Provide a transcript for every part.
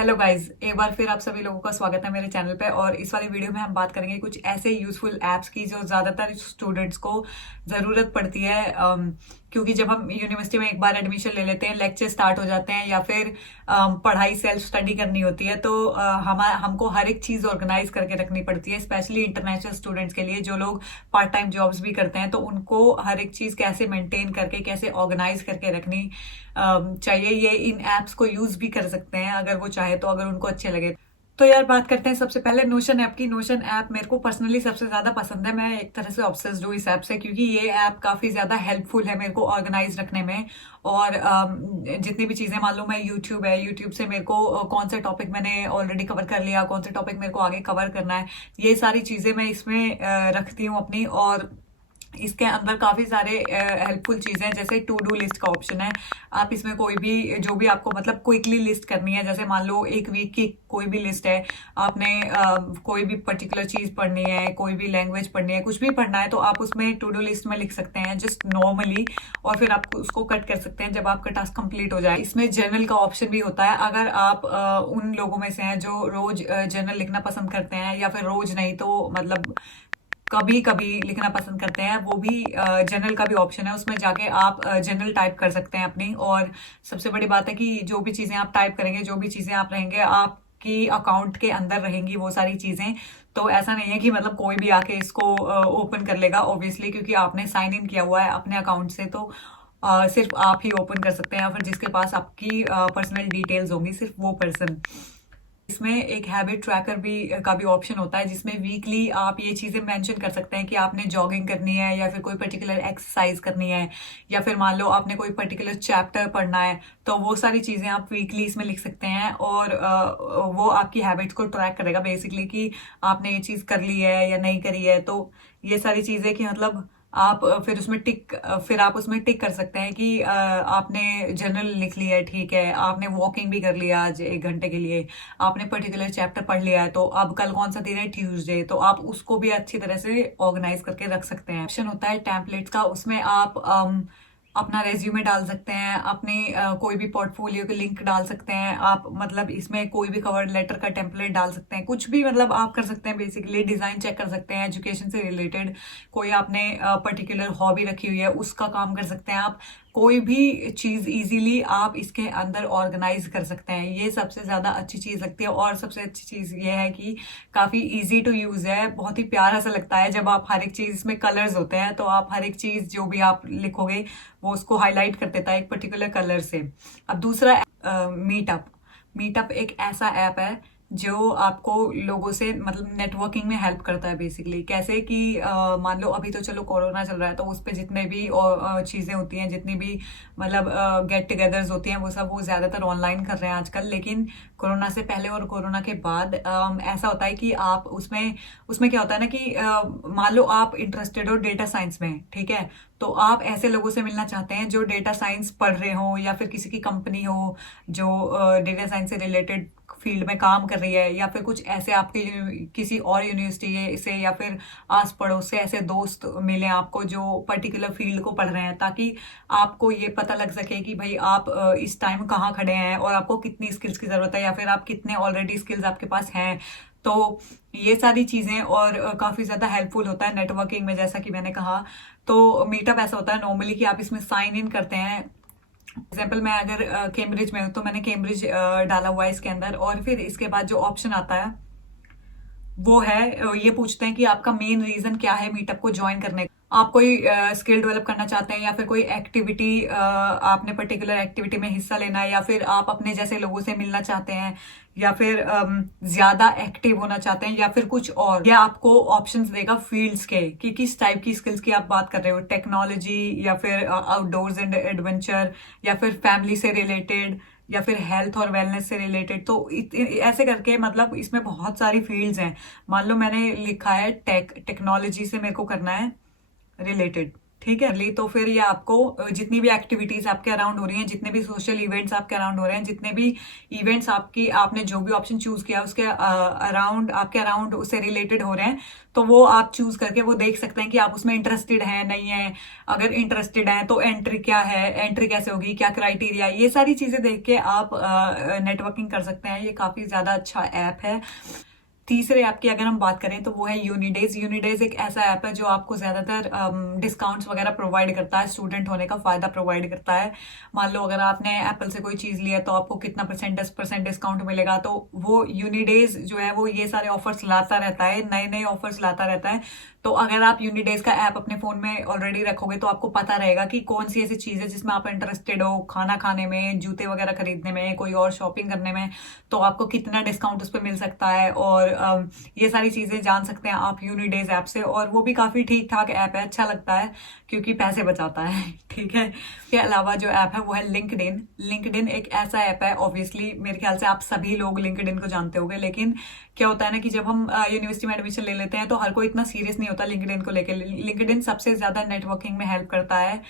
Hello guys, एक बार फिर आप सभी लोगों का स्वागत है मेरे चैनल पे। और इस वाली वीडियो में हम बात करेंगे कुछ ऐसे यूजफुल एप्स की जो ज्यादातर स्टूडेंट्स को जरूरत पड़ती है। क्योंकि जब हम यूनिवर्सिटी में एक बार एडमिशन ले लेते हैं, लेक्चर स्टार्ट हो जाते हैं या फिर पढ़ाई सेल्फ स्टडी करनी होती है, तो हमको हर एक चीज ऑर्गेनाइज करके रखनी पड़ती है। स्पेशली इंटरनेशनल स्टूडेंट्स के लिए, जो लोग पार्ट टाइम जॉब्स भी करते हैं, तो उनको हर एक चीज कैसे मेंटेन करके, कैसे ऑर्गेनाइज करके रखनी चाहिए। ये इन एप्स को यूज भी कर सकते हैं अगर वो चाहे तो, अगर उनको अच्छे लगे तो। यार बात करते हैं सबसे पहले नोशन ऐप की। नोशन ऐप मेरे को पर्सनली सबसे ज्यादा पसंद है। मैं एक तरह से ऑब्सेस्ड हूँ इस ऐप से, क्योंकि ये ऐप काफी ज्यादा हेल्पफुल है मेरे को ऑर्गेनाइज रखने में। और जितनी भी चीजें, मान लो मैं यूट्यूब है, यूट्यूब से मेरे को कौन सा टॉपिक मैंने ऑलरेडी कवर कर लिया, कौन सा टॉपिक मेरे को आगे कवर करना है, ये सारी चीजें मैं इसमें रखती हूँ अपनी। और इसके अंदर काफी सारे हेल्पफुल चीजें हैं, जैसे टू डू लिस्ट का ऑप्शन है। आप इसमें कोई भी, जो भी आपको मतलब क्विकली लिस्ट करनी है, जैसे मान लो एक वीक की कोई भी लिस्ट है, आपने कोई भी पर्टिकुलर चीज पढ़नी है, कोई भी लैंग्वेज पढ़नी है, कुछ भी पढ़ना है, तो आप उसमें टू डू लिस्ट में लिख सकते हैं जस्ट नॉर्मली। और फिर आप उसको कट कर सकते हैं जब आपका टास्क कंप्लीट हो जाए। इसमें जर्नल का ऑप्शन भी होता है। अगर आप उन लोगों में से हैं जो रोज जर्नल लिखना पसंद करते हैं, या फिर रोज नहीं तो मतलब कभी कभी लिखना पसंद करते हैं, वो भी जनरल का भी ऑप्शन है। उसमें जाके आप जनरल टाइप कर सकते हैं अपनी। और सबसे बड़ी बात है कि जो भी चीजें आप टाइप करेंगे, जो भी चीजें आप रहेंगे, आपकी अकाउंट के अंदर रहेंगी वो सारी चीजें। तो ऐसा नहीं है कि मतलब कोई भी आके इसको ओपन कर लेगा, ऑब्वियसली, क्योंकि आपने साइन इन किया हुआ है अपने अकाउंट से। तो सिर्फ आप ही ओपन कर सकते हैं, या फिर जिसके पास आपकी पर्सनल डिटेल्स होंगी, सिर्फ वो पर्सन। इसमें एक हैबिट ट्रैकर भी का भी ऑप्शन होता है, जिसमें वीकली आप ये चीजें मेंशन कर सकते हैं कि आपने जॉगिंग करनी है, या फिर कोई पर्टिकुलर एक्सरसाइज करनी है, या फिर मान लो आपने कोई पर्टिकुलर चैप्टर पढ़ना है, तो वो सारी चीजें आप वीकली इसमें लिख सकते हैं। और वो आपकी हैबिट्स को ट्रैक करेगा बेसिकली, कि आपने ये चीज कर ली है या नहीं करी है। तो ये सारी चीजें कि मतलब आप फिर आप उसमें टिक कर सकते हैं कि आपने जर्नल लिख लिया है, ठीक है, आपने वॉकिंग भी कर लिया आज 1 घंटे के लिए, आपने पर्टिकुलर चैप्टर पढ़ लिया है, तो अब कल कौन सा दिन है, ट्यूसडे, तो आप उसको भी अच्छी तरह से ऑर्गेनाइज करके रख सकते हैं। ऑप्शन होता है टेम्पलेट्स का, उसमें आप अपना रेज्यूमे डाल सकते हैं, अपने कोई भी पोर्टफोलियो के लिंक डाल सकते हैं आप, मतलब इसमें कोई भी कवर लेटर का टेम्पलेट डाल सकते हैं, कुछ भी मतलब आप कर सकते हैं। बेसिकली डिजाइन चेक कर सकते हैं, एजुकेशन से रिलेटेड कोई आपने पर्टिकुलर हॉबी रखी हुई है, उसका काम कर सकते हैं आप। कोई भी चीज इजीली आप इसके अंदर ऑर्गेनाइज कर सकते हैं। ये सबसे ज्यादा अच्छी चीज लगती है। और सबसे अच्छी चीज ये है कि काफी इजी टू यूज है, बहुत ही प्यारा सा लगता है। जब आप हर एक चीज इसमें कलर्स होते हैं, तो आप हर एक चीज जो भी आप लिखोगे वो उसको हाईलाइट कर देता है एक पर्टिकुलर कलर से। अब दूसरा, मीटअप। मीटअप एक ऐसा ऐप है जो आपको लोगों से मतलब नेटवर्किंग में हेल्प करता है। बेसिकली कैसे कि मान लो अभी तो चलो कोरोना चल रहा है, तो उस पे जितने भी चीजें होती हैं, जितनी भी मतलब गेट टुगेदर्स होती हैं, वो ज्यादातर ऑनलाइन कर रहे हैं आजकल। लेकिन कोरोना से पहले और कोरोना के बाद ऐसा होता है कि आप उसमें उसमें क्या होता है ना कि मान लो आप इंटरेस्टेड हो डेटा साइंस में, ठीक है, तो आप ऐसे लोगों से मिलना चाहते हैं जो डेटा साइंस पढ़ रहे हो, या फिर किसी की कंपनी हो जो डेटा साइंस से रिलेटेड फील्ड में काम कर रही है, या फिर कुछ ऐसे आपके किसी और यूनिवर्सिटी से या फिर आस पड़ोस से ऐसे दोस्त मिले आपको जो पर्टिकुलर फील्ड को पढ़ रहे हैं, ताकि आपको ये पता लग सके कि भाई आप इस टाइम कहाँ खड़े हैं, और आपको कितनी स्किल्स की जरूरत है, या फिर आप कितने ऑलरेडी स्किल्स आपके पास हैं। तो ये सारी चीजें और काफी ज्यादा हेल्पफुल होता है नेटवर्किंग में, जैसा कि मैंने कहा। तो मीटअप ऐसा होता है नॉर्मली कि आप इसमें साइन इन करते हैं। एग्जाम्पल, मैं अगर कैम्ब्रिज में हूँ, तो मैंने कैम्ब्रिज डाला हुआ है इसके अंदर। और फिर इसके बाद जो ऑप्शन आता है वो है, ये पूछते हैं कि आपका मेन रीजन क्या है मीटअप को ज्वाइन करने का। आप कोई स्किल डेवलप करना चाहते हैं, या फिर कोई एक्टिविटी, आपने पर्टिकुलर एक्टिविटी में हिस्सा लेना है, या फिर आप अपने जैसे लोगों से मिलना चाहते हैं, या फिर ज्यादा एक्टिव होना चाहते हैं, या फिर कुछ और। या आपको ऑप्शंस देगा फील्ड्स के कि किस टाइप की स्किल्स की आप बात कर रहे हो, टेक्नोलॉजी, या फिर आउटडोर्स एंड एडवेंचर, या फिर फैमिली से रिलेटेड, या फिर हेल्थ और वेलनेस से रिलेटेड। तो ऐसे करके मतलब इसमें बहुत सारी फील्ड्स हैं। मान लो मैंने लिखा है टेक्नोलॉजी से मेरे को करना है रिलेटेड, ठीक है। तो फिर ये आपको जितनी भी एक्टिविटीज आपके अराउंड हो रही हैं, जितने भी सोशल इवेंट्स आपके अराउंड हो रहे हैं, जितने भी इवेंट्स आपने जो भी ऑप्शन चूज किया उसके आपके अराउंड उससे रिलेटेड हो रहे हैं, तो वो आप चूज करके वो देख सकते हैं कि आप उसमें इंटरेस्टेड हैं नहीं है। अगर इंटरेस्टेड हैं तो एंट्री क्या है, एंट्री कैसे होगी, क्या क्राइटेरिया, ये सारी चीजें देख के आप नेटवर्किंग कर सकते हैं। ये काफी ज्यादा अच्छा ऐप है। तीसरे ऐप की अगर हम बात करें तो वो है यूनिडेज। यूनिडेज एक ऐसा ऐप है जो आपको ज्यादातर डिस्काउंट्स वगैरह प्रोवाइड करता है, स्टूडेंट होने का फायदा प्रोवाइड करता है। मान लो अगर आपने एप्पल से कोई चीज लिया तो आपको कितना परसेंट, 10% डिस्काउंट मिलेगा। तो वो यूनिडेज जो है वो ये सारे ऑफर्स लाता रहता है, नए नए ऑफर्स लाता रहता है। तो अगर आप यूनिडेज का ऐप अपने फोन में ऑलरेडी रखोगे तो आपको पता रहेगा कि कौन सी ऐसी चीज है जिसमें आप इंटरेस्टेड हो, खाना खाने में, जूते वगैरह खरीदने में, कोई और शॉपिंग करने में, तो आपको कितना डिस्काउंट उस पर मिल सकता है। और ये सारी चीजें जान सकते हैं आप यूनिडेज ऐप से। और वो भी काफी ठीक ठाक ऐप है, अच्छा लगता है क्योंकि पैसे बचाता है। ठीक है। इसके अलावा जो ऐप है वो है लिंक्डइन। लिंक्डइन एक ऐसा ऐप है, ऑब्वियसली मेरे ख्याल से आप सभी लोग लिंक्डइन को जानते होंगे, लेकिन क्या होता है ना कि जब हम यूनिवर्सिटी में एडमिशन ले लेते हैं तो हर कोई इतना सीरियस नहीं होता लिंक्डइन को लेकर। लिंक्डइन सबसे ज्यादा नेटवर्किंग में हेल्प करता है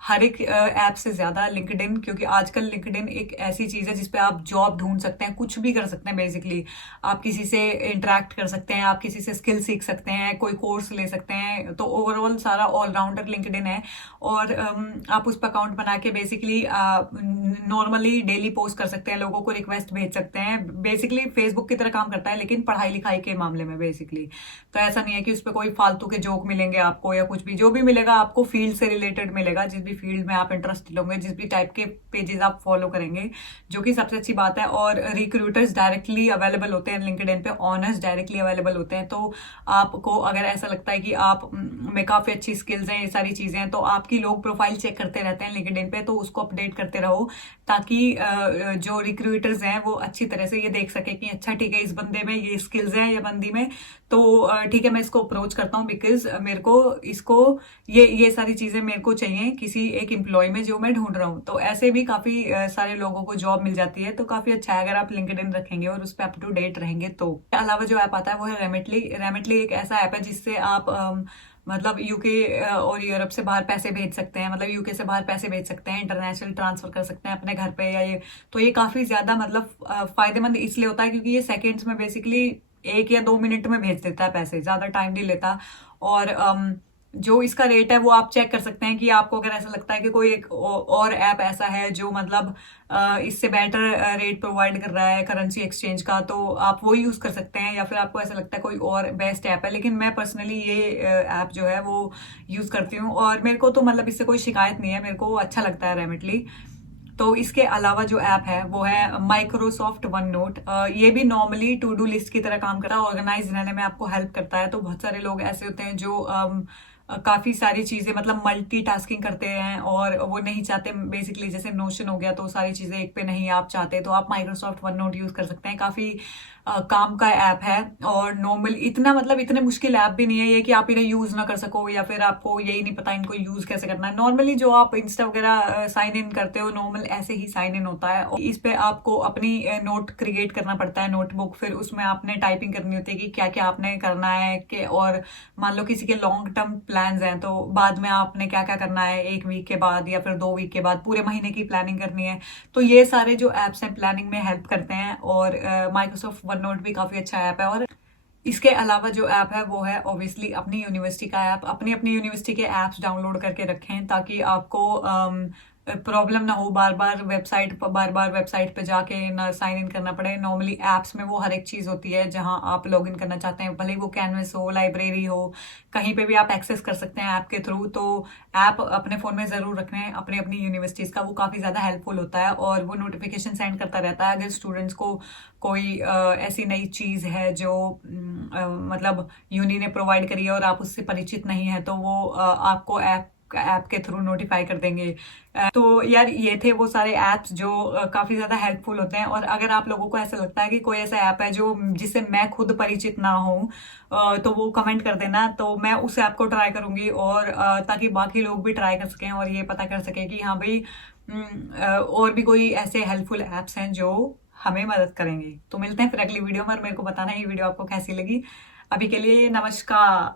हर एक ऐप से ज्यादा लिंक्डइन, क्योंकि आजकल लिंक्डइन एक ऐसी चीज है जिसपे आप जॉब ढूंढ सकते हैं, कुछ भी कर सकते हैं। बेसिकली आप किसी से इंटरेक्ट कर सकते हैं, आप किसी से स्किल सीख सकते हैं, कोई कोर्स ले सकते हैं। तो ओवरऑल सारा ऑलराउंडर लिंक्डइन है। और आप उस पर अकाउंट बना के बेसिकली नॉर्मली डेली पोस्ट कर सकते हैं, लोगों को रिक्वेस्ट भेज सकते हैं। बेसिकली फेसबुक की तरह काम करता है, लेकिन पढ़ाई लिखाई के मामले में बेसिकली। तो ऐसा नहीं है कि उस पर कोई फालतू के जोक मिलेंगे आपको या कुछ भी। जो भी मिलेगा आपको फील्ड से रिलेटेड मिलेगा, जिस भी फील्ड में आप इंटरेस्टेड होंगे, जिस भी टाइप के पेजेस आप फॉलो करेंगे, जो कि सबसे अच्छी बात है। और रिक्रूटर्स डायरेक्टली अवेलेबल होते हैं लिंक्डइन पे, ऑनर्स डायरेक्टली अवेलेबल होते हैं। तो आपको अगर ऐसा लगता है कि आप में काफी अच्छी स्किल्स हैं, ये सारी चीजें हैं, तो आपकी लोग प्रोफाइल चेक करते रहते हैं लिंक्डइन पे, तो उसको अपडेट करते रहो ताकि जो रिक्रूटर्स हैं वो अच्छी तरह से ये देख सके कि अच्छा ठीक है, इस बंदे में ये स्किल्स हैं या बंदी में, तो ठीक है मैं इसको अप्रोच करता हूँ, बिकॉज मेरे को इसको ये सारी चीजें मेरे को चाहिए किसी एक एम्प्लॉय में जो मैं ढूंढ रहा हूँ। तो ऐसे भी काफी सारे लोगों को जॉब मिल जाती है। तो काफी अच्छा है अगर आप लिंक्डइन रखेंगे और उस पर अप टू डेट रहेंगे। तो इसके अलावा जो ऐप आता है वो है रेमिटली। रेमिटली एक ऐसा ऐप है जिससे आप मतलब यूके और यूरोप से बाहर पैसे भेज सकते हैं, मतलब यूके से बाहर पैसे भेज सकते हैं, इंटरनेशनल ट्रांसफर कर सकते हैं अपने घर पे या ये। तो ये काफी ज्यादा मतलब फायदेमंद इसलिए होता है क्योंकि ये सेकेंड्स में बेसिकली 1 या 2 मिनट में भेज देता है पैसे, ज्यादा टाइम नहीं लेता। और जो इसका रेट है वो आप चेक कर सकते हैं कि आपको अगर ऐसा लगता है कि कोई एक और ऐप ऐसा है जो मतलब इससे बेटर रेट प्रोवाइड कर रहा है करेंसी एक्सचेंज का, तो आप वो यूज कर सकते हैं। या फिर आपको ऐसा लगता है कोई और बेस्ट ऐप है, लेकिन मैं पर्सनली ये ऐप जो है वो यूज करती हूँ और मेरे को तो मतलब इससे कोई शिकायत नहीं है, मेरे को अच्छा लगता है रेमिटली। तो इसके अलावा जो ऐप है वो है माइक्रोसॉफ्ट वन नोट। ये भी नॉर्मली टू डू लिस्ट की तरह काम करता है, ऑर्गेनाइज रहने में आपको हेल्प करता है। तो बहुत सारे लोग ऐसे होते हैं जो काफी सारी चीजें मतलब मल्टीटास्किंग करते हैं और वो नहीं चाहते, बेसिकली जैसे नोशन हो गया तो सारी चीजें एक पे नहीं आप चाहते, तो आप माइक्रोसॉफ्ट वन नोट यूज कर सकते हैं। काफी काम का ऐप है और नॉर्मल इतना मतलब इतने मुश्किल ऐप भी नहीं है ये कि आप इन्हें यूज ना कर सको या फिर आपको यही नहीं पता इनको यूज कैसे करना है। नॉर्मली जो आप इंस्टा वगैरह साइन इन करते हो नॉर्मल ऐसे ही साइन इन होता है। और इस पे आपको अपनी नोट क्रिएट करना पड़ता है, नोटबुक, फिर उसमें आपने टाइपिंग करनी होती है कि क्या क्या आपने करना है कि, और मान लो किसी के लॉन्ग टर्म प्लान्स हैं तो बाद में आपने क्या क्या करना है 1 वीक के बाद या फिर 2 वीक के बाद, पूरे महीने की प्लानिंग करनी है। तो ये सारे जो एप्स हैं प्लानिंग में हेल्प करते हैं और माइक्रोसॉफ्ट वन नोट भी काफी अच्छा ऐप है। और इसके अलावा जो ऐप है वो है ऑब्वियसली अपनी यूनिवर्सिटी का ऐप। अपनी अपनी यूनिवर्सिटी के ऐप्स डाउनलोड करके रखें ताकि आपको प्रॉब्लम ना हो, बार बार वेबसाइट पे जाके ना साइन इन करना पड़े। नॉर्मली एप्स में वो हर एक चीज होती है जहां आप लॉग इन करना चाहते हैं, भले ही वो कैनवस हो, लाइब्रेरी हो, कहीं पे भी आप एक्सेस कर सकते हैं ऐप के थ्रू। तो ऐप अपने फोन में जरूर रखना है अपनी अपनी यूनिवर्सिटीज का, वो काफी ज्यादा हेल्पफुल होता है और वो नोटिफिकेशन सेंड करता रहता है अगर स्टूडेंट्स को कोई ऐसी नई चीज है जो मतलब यूनी ने प्रोवाइड करी है और आप उससे परिचित नहीं है, तो वो आपको ऐप के थ्रू नोटिफाई कर देंगे। तो यार ये थे वो सारे ऐप्स जो काफी ज्यादा हेल्पफुल होते हैं। और अगर आप लोगों को ऐसा लगता है कि कोई ऐसा ऐप है जो जिससे मैं खुद परिचित ना हूँ तो वो कमेंट कर देना, तो मैं उस ऐप को ट्राई करूंगी और ताकि बाकी लोग भी ट्राई कर सकें और ये पता कर सकें कि हाँ भाई और भी कोई ऐसे हेल्पफुल ऐप्स हैं जो हमें मदद करेंगे। तो मिलते हैं फिर अगली वीडियो में और मेरे को बताना ये वीडियो आपको कैसी लगी। अभी के लिए नमस्कार।